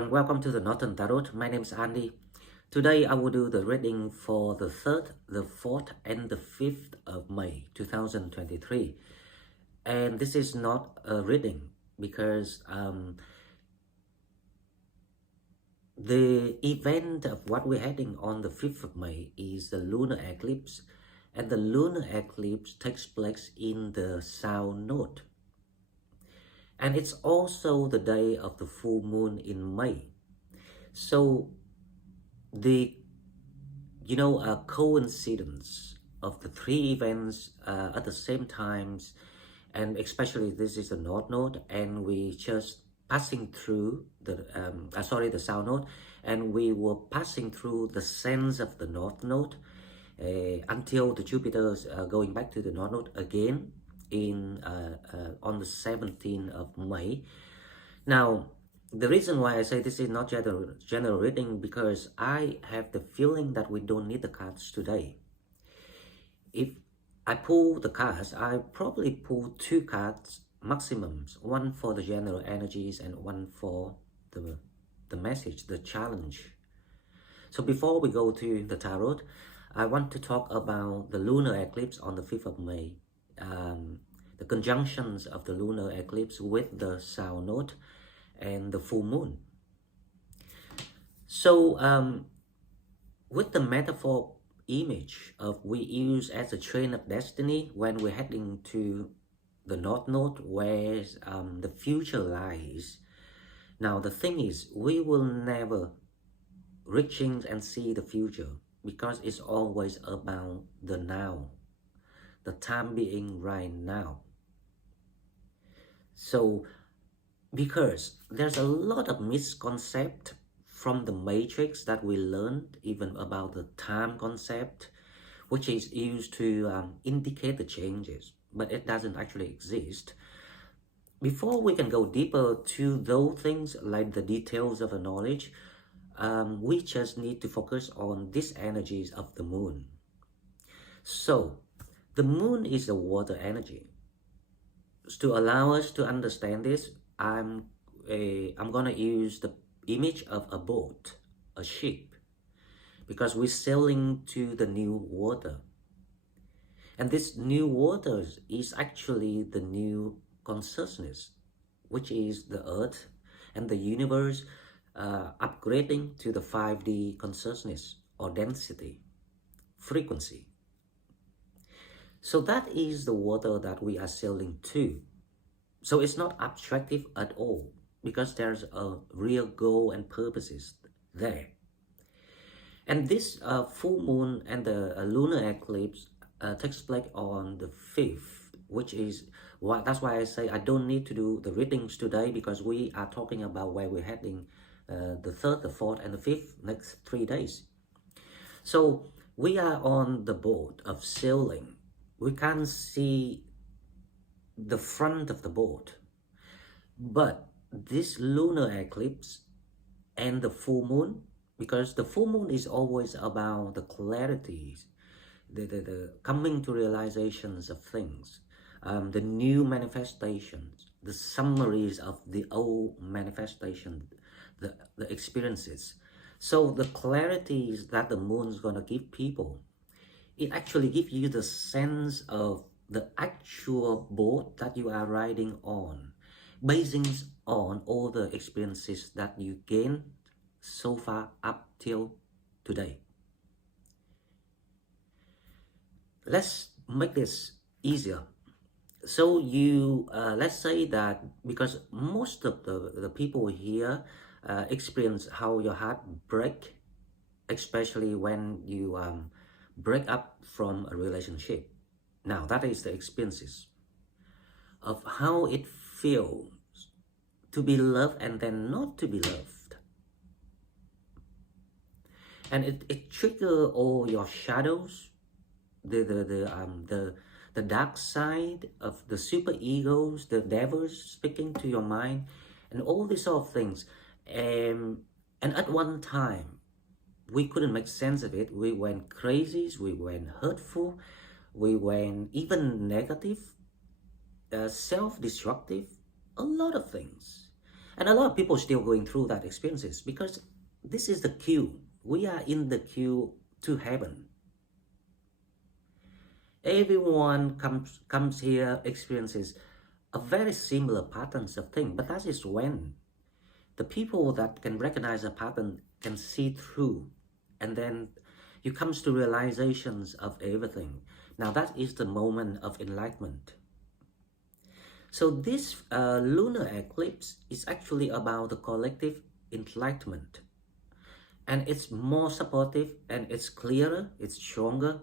everyone, welcome to the Northern Tarot. My name is Andy. Today I will do the reading for the 3rd, the 4th and the 5th of May 2023. And this is not a reading because the event of what we're heading on the 5th of May is the Lunar Eclipse. And the Lunar Eclipse takes place in the South Node. And it's also the day of the full moon in May. So the coincidence of the three events at the same times, and especially this is the North Node, and we just passing through the the South Node, and we were passing through the sense of the North Node until the Jupiter's going back to the North Node again on the 17th of May. Now, the reason why I say this is not general reading because I have the feeling that we don't need the cards today. If I pull the cards, I probably pull 2 cards maximums, one for the general energies and one for the message, the challenge. So before we go to the tarot, I want to talk about the lunar eclipse on the 5th of May. The conjunctions of the lunar eclipse with the South Node and the full moon. So with the metaphor image of we use as a train of destiny when we're heading to the North Node where the future lies. Now the thing is, we will never reaching and see the future because it's always about the now, the time being right now. So because there's a lot of misconcept from the matrix that we learned, even about the time concept, which is used to indicate the changes, but it doesn't actually exist. Before we can go deeper to those things like the details of the knowledge, we just need to focus on these energies of the moon. So the moon is a water energy. To allow us to understand this, I'm gonna use the image of a boat, a ship, because we're sailing to the new water. And this new waters is actually the new consciousness, which is the earth and the universe upgrading to the 5D consciousness or density, frequency. So that is the water that we are sailing to. So it's not abstractive at all because there's a real goal and purposes there. And this full moon and the lunar eclipse takes place on the 5th, which is that's why I say I don't need to do the readings today because we are talking about where we're heading the 3rd, the 4th and the 5th, next 3 days. So we are on the boat of sailing. We can't see the front of the boat, but this lunar eclipse and the full moon, because the full moon is always about the clarities, the coming to realizations of things, the new manifestations, the summaries of the old manifestation, the experiences. So the clarities that the moon's gonna give people, it actually gives you the sense of the actual boat that you are riding on, basing on all the experiences that you gain so far up till today. Let's make this easier. So you, let's say that because most of the people here experience how your heart break, especially when you break up from a relationship. Now that is the experiences of how it feels to be loved and then not to be loved. And it triggers all your shadows, the dark side of the super egos, the devils speaking to your mind, and all these sort of things. And at one time, we couldn't make sense of it. We went crazy, we went hurtful, we went even negative, self-destructive, a lot of things. And a lot of people still going through that experiences because this is the queue. We are in the queue to heaven. Everyone comes here, experiences a very similar patterns of things, but that is when the people that can recognize a pattern can see through, and then you comes to realizations of everything. Now that is the moment of enlightenment. So this lunar eclipse is actually about the collective enlightenment, and it's more supportive and it's clearer, it's stronger,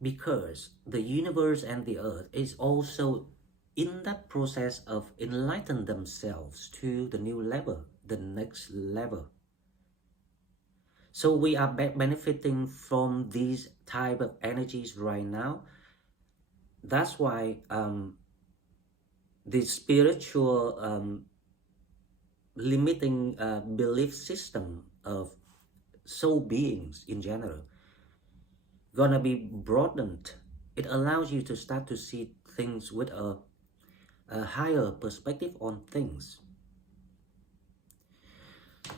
because the universe and the earth is also in that process of enlighten themselves to the new level, the next level. So we are benefiting from these type of energies right now. That's why the spiritual limiting belief system of soul beings in general gonna be broadened. It allows you to start to see things with a higher perspective on things.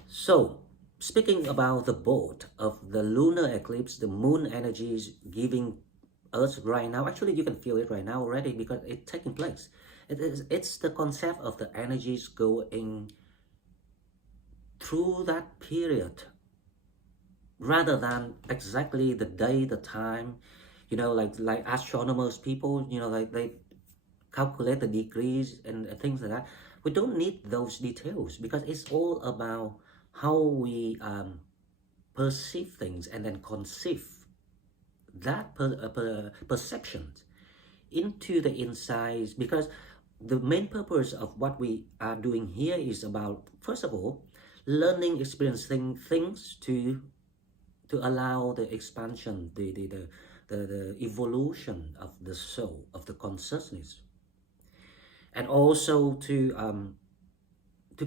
So, speaking about the both of the lunar eclipse, the moon energies giving us right now, actually you can feel it right now already because it's taking place. It's the concept of the energies going through that period rather than exactly the day, the time, like astronomers people, like they calculate the degrees and things like that. We don't need those details because it's all about how we perceive things and then conceive that perceptions into the insights, because the main purpose of what we are doing here is about, first of all, learning, experiencing things to allow the expansion, the evolution of the soul, of the consciousness, and also to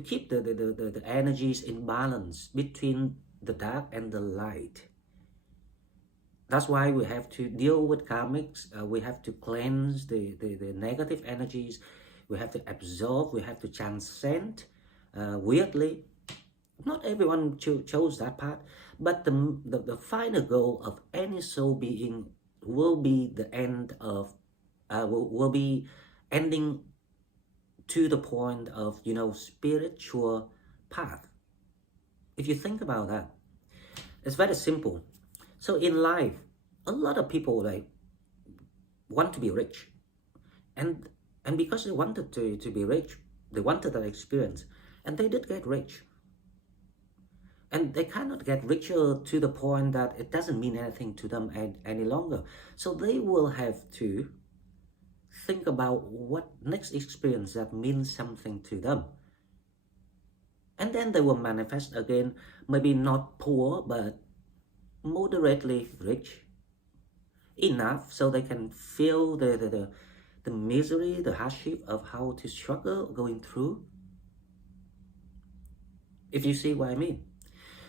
keep the energies in balance between the dark and the light. That's why we have to deal with karmics. We have to cleanse the negative energies. We have to absorb. We have to transcend. Weirdly, not everyone chose that path, but the final goal of any soul being will be the end of, will be ending to the point of, spiritual path. If you think about that, it's very simple. So in life, a lot of people want to be rich, and because they wanted to be rich, they wanted that experience, and they did get rich. And they cannot get richer to the point that it doesn't mean anything to them any longer. So they will have to think about what next experience that means something to them. And then they will manifest again, maybe not poor, but moderately rich, enough so they can feel the misery, the hardship of how to struggle going through. If you see what I mean.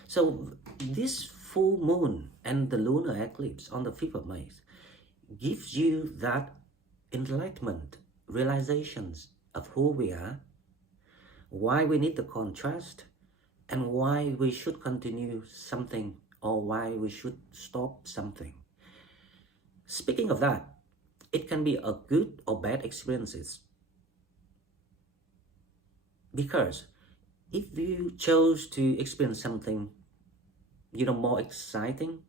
So this full moon and the lunar eclipse on the 5th of May gives you that enlightenment, realizations of who we are, why we need the contrast, and why we should continue something or why we should stop something. Speaking of that, it can be a good or bad experiences. Because if you chose to experience something, more exciting,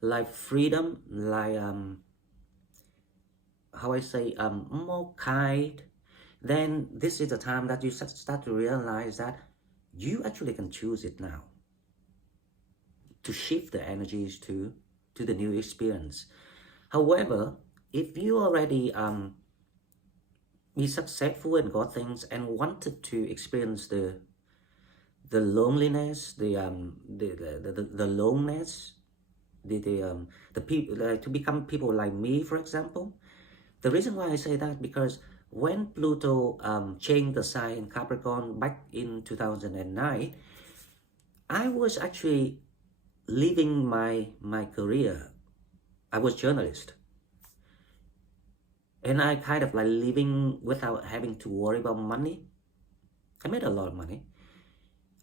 like freedom, like more kind, then this is the time that you start to realize that you actually can choose it now to shift the energies to the new experience. However, if you already be successful and got things and wanted to experience the loneliness, the loneliness, the people, to become people like me, for example. The reason why I say that, because when Pluto changed the sign in Capricorn back in 2009, I was actually leaving my career. I was journalist. And I kind of living without having to worry about money. I made a lot of money.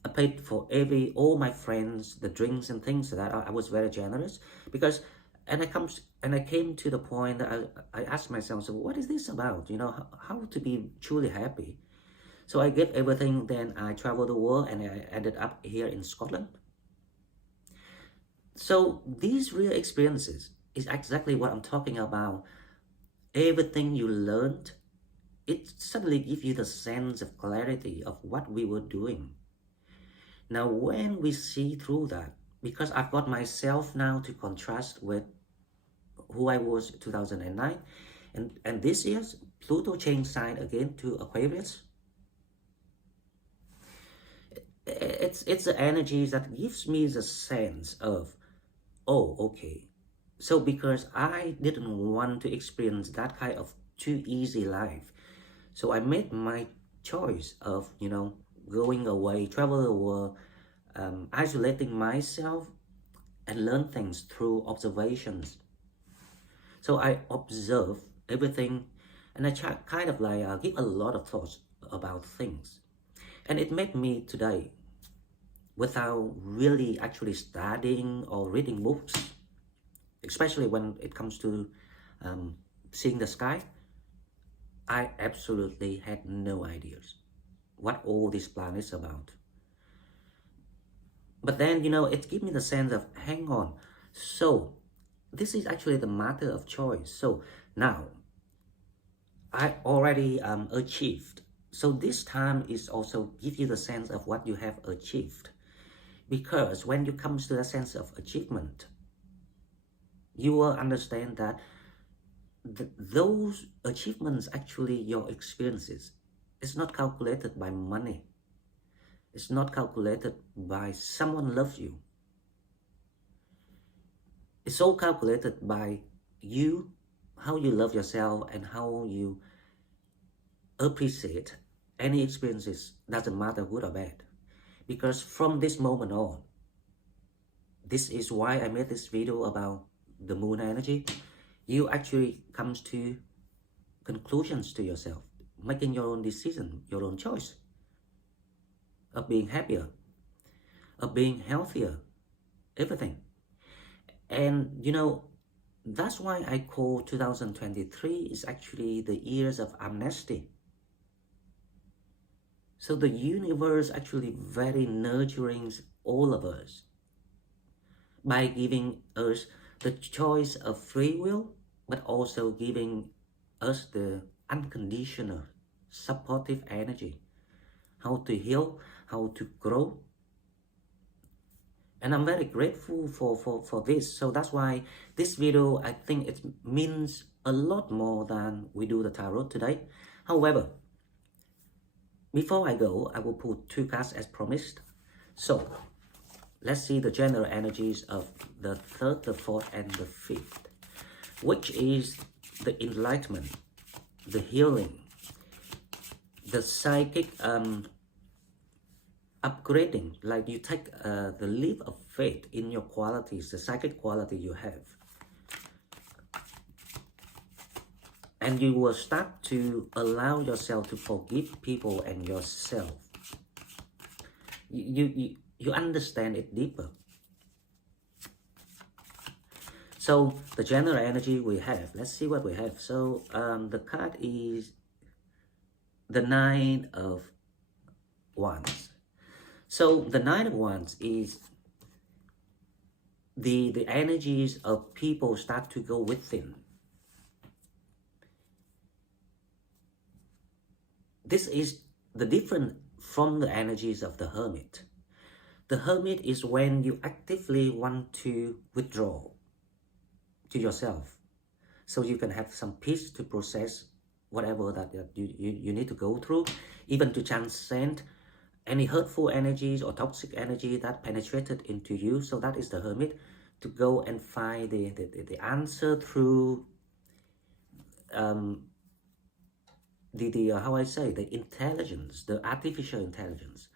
I paid for all my friends, the drinks and things like that. I was very generous because, and I came to the point that I asked myself, so what is this about? You know, how to be truly happy? So I gave everything, then I traveled the world and I ended up here in Scotland. So these real experiences is exactly what I'm talking about. Everything you learned, it suddenly gives you the sense of clarity of what we were doing. Now, when we see through that, because I've got myself now to contrast with who I was 2009, and this year, Pluto changed sign again to Aquarius. It's the energy that gives me the sense of, oh, okay. So because I didn't want to experience that kind of too easy life, so I made my choice of, you know, going away, travel the world, isolating myself and learn things through observations. So I observe everything and I kind of like give a lot of thoughts about things. And it made me today, without really actually studying or reading books, especially when it comes to seeing the sky, I absolutely had no ideas what all this plan is about. But then, you know, it gives me the sense of, hang on, so this is actually the matter of choice. So now I already achieved. So this time is also give you the sense of what you have achieved. Because when you comes to the sense of achievement, you will understand that those achievements, actually your experiences, it's not calculated by money. It's not calculated by someone loves you. It's all calculated by you, how you love yourself and how you appreciate any experiences, doesn't matter good or bad. Because from this moment on, this is why I made this video about the moon energy. You actually comes to conclusions to yourself, making your own decision, your own choice of being happier, of being healthier, everything. And you know, that's why I call 2023 is actually the years of amnesty. So the universe actually very nurturing all of us by giving us the choice of free will, but also giving us the unconditional supportive energy, how to heal, how to grow. And I'm very grateful for this. So that's why this video, I think it means a lot more than we do the tarot today. However, before I go, I will put two cards as promised. So let's see the general energies of the 3rd, the 4th, and the 5th, which is the enlightenment, the healing, the psychic upgrading, like you take the leap of faith in your qualities, the psychic quality you have. And you will start to allow yourself to forgive people and yourself. You understand it deeper. So the general energy we have, let's see what we have. So the card is the 9 of Wands. So the 9 of Wands is the energies of people start to go within. This is the different from the energies of the Hermit. The Hermit is when you actively want to withdraw to yourself, so you can have some peace to process whatever that you need to go through, even to transcend any hurtful energies or toxic energy that penetrated into you. So that is the Hermit, to go and find the answer through how I say, the intelligence, the artificial intelligence.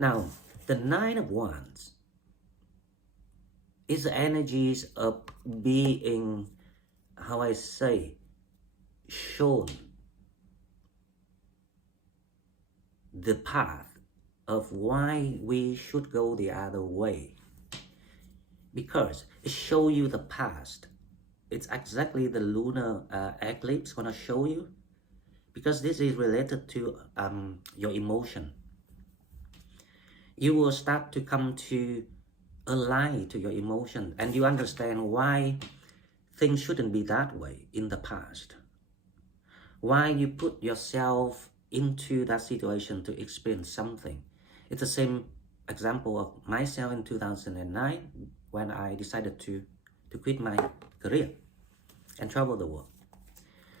Now, the 9 of Wands is the energies of being, how I say, shown the path of why we should go the other way, because it shows you the past. It's exactly the lunar eclipse gonna show you, because this is related to your emotion. You will start to come to align to your emotion, and you understand why things shouldn't be that way in the past. Why you put yourself into that situation to experience something. It's the same example of myself in 2009 when I decided to quit my career and travel the world.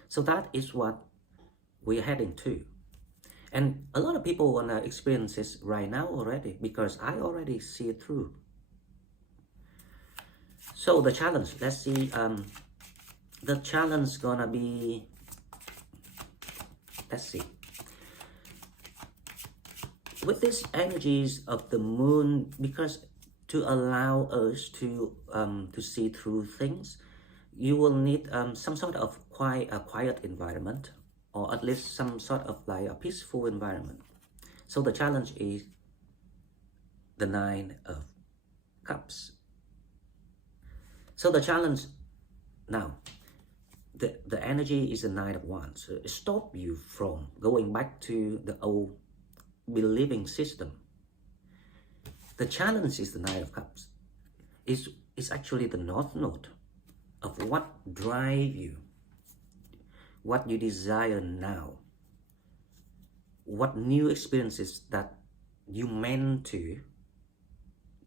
So that is what we're heading to. And a lot of people want to experience this right now already, because I already see it through. So the challenge, let's see, the challenge gonna be, let's see. With these energies of the moon, because to allow us to see through things, you will need some sort of quiet environment, or at least some sort of like a peaceful environment. So the challenge is the Nine of Cups. So the challenge now, the energy is the Nine of Wands. So it stops you from going back to the old believing system. The challenge is the Nine of Cups. Is actually the North Node of what drives you, what you desire now, what new experiences that you meant to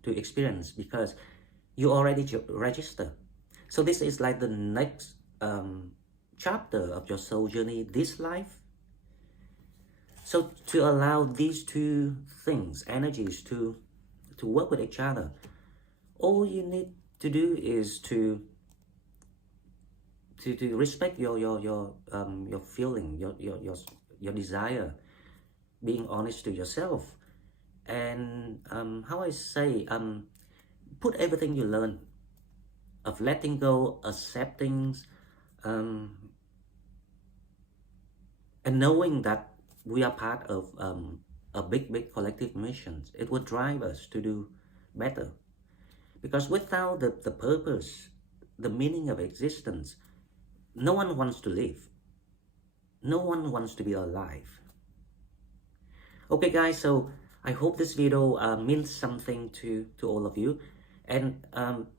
experience, because you already register. So this is like the next chapter of your soul journey, this life. So to allow these two things, energies, to work with each other, all you need to do is to respect your feeling, your desire, being honest to yourself, and how I say, put everything you learn of letting go, accepting, and knowing that we are part of a big collective mission. It will drive us to do better, because without the purpose, the meaning of existence, no one wants to live. No one wants to be alive. Okay guys, so I hope this video means something to all of you. And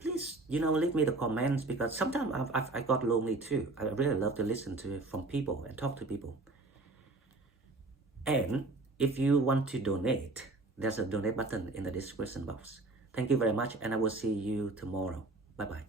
please, leave me the comments, because sometimes I got lonely too. I really love to listen to it from people and talk to people. And if you want to donate, there's a donate button in the description box. Thank you very much, and I will see you tomorrow. Bye-bye.